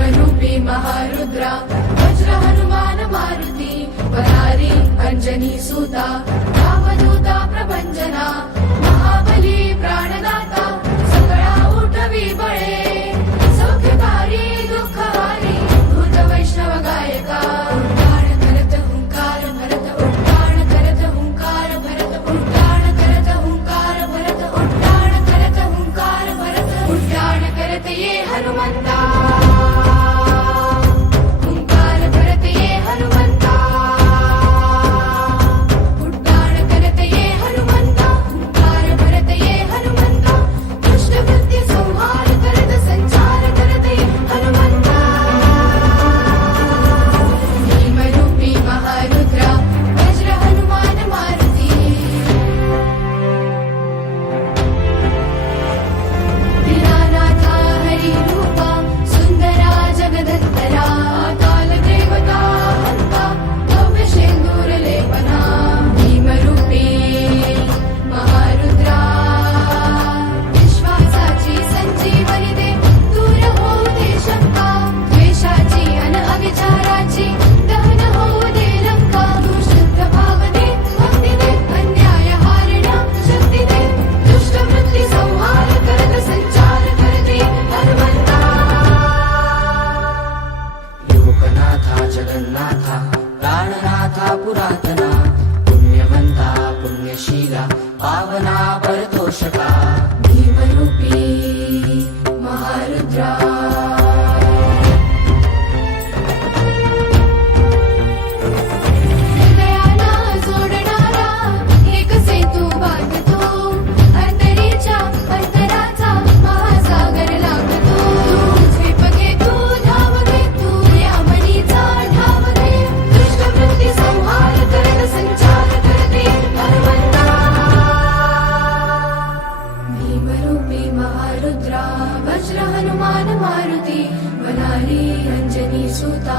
भीमरूपी महारुद्रा वज्र हनुमान मारुती वरारी अंजनी सुता रामदूता प्रभंजना महाबली प्राणदाता सकळा उठवी बळे सौख्यकारी दुःखहारी भूत वैष्णव गायका उड्डाण करत हुंकार भरत उड्डाण करत हुंकार भरत उड्डाण करत हुंकार भरत उड्डाण करत हुंकार भरत उड्डाण करत ये हनुमंता हुंकार भरत ये हनुमंता उड्डाण करत ये हनुमंता हुंकार भरत ये हनुमंता दुष्ट वृत्ती संहार करत संचार करत ये हनुमंता भीमरूपी महारुद्रा वज्र हनुमान मारुती दीनानाथा हरी रूपा सुंदरा जगदंतरा काल देवता हंता भव्य शेंदूर लेपना भीमरूपी महारुद्रा विश्वासाची संजीवनी दे दूर होऊ दे शंका द्वेषाची अन अविचाराची दहन होऊ दे लंका तू शुद्ध भाव दे भक्ती दे अन्याय हारण्या शक्ती दे दुष्ट वृत्ती संहार करत संचार करते हनुमंता लोकनाथा जगन्नाथा प्राणनाथा पुरातना पुण्यवंता पुण्यशीला पावना परतोषका भीमरूपी महारुद्रा हृदयाला जोडणारा एक सेतू बांधतो अंतरीच्या अंतराचा महासागर लागतो झेप घे तू धाव घे तू या मनीचा ठाव घे दुष्ट वृत्ती संहार करत संचार करते हनुमंता भीमरूपी महारुद्रा वज्र हनुमान मारुती वनारी अंजनी सुता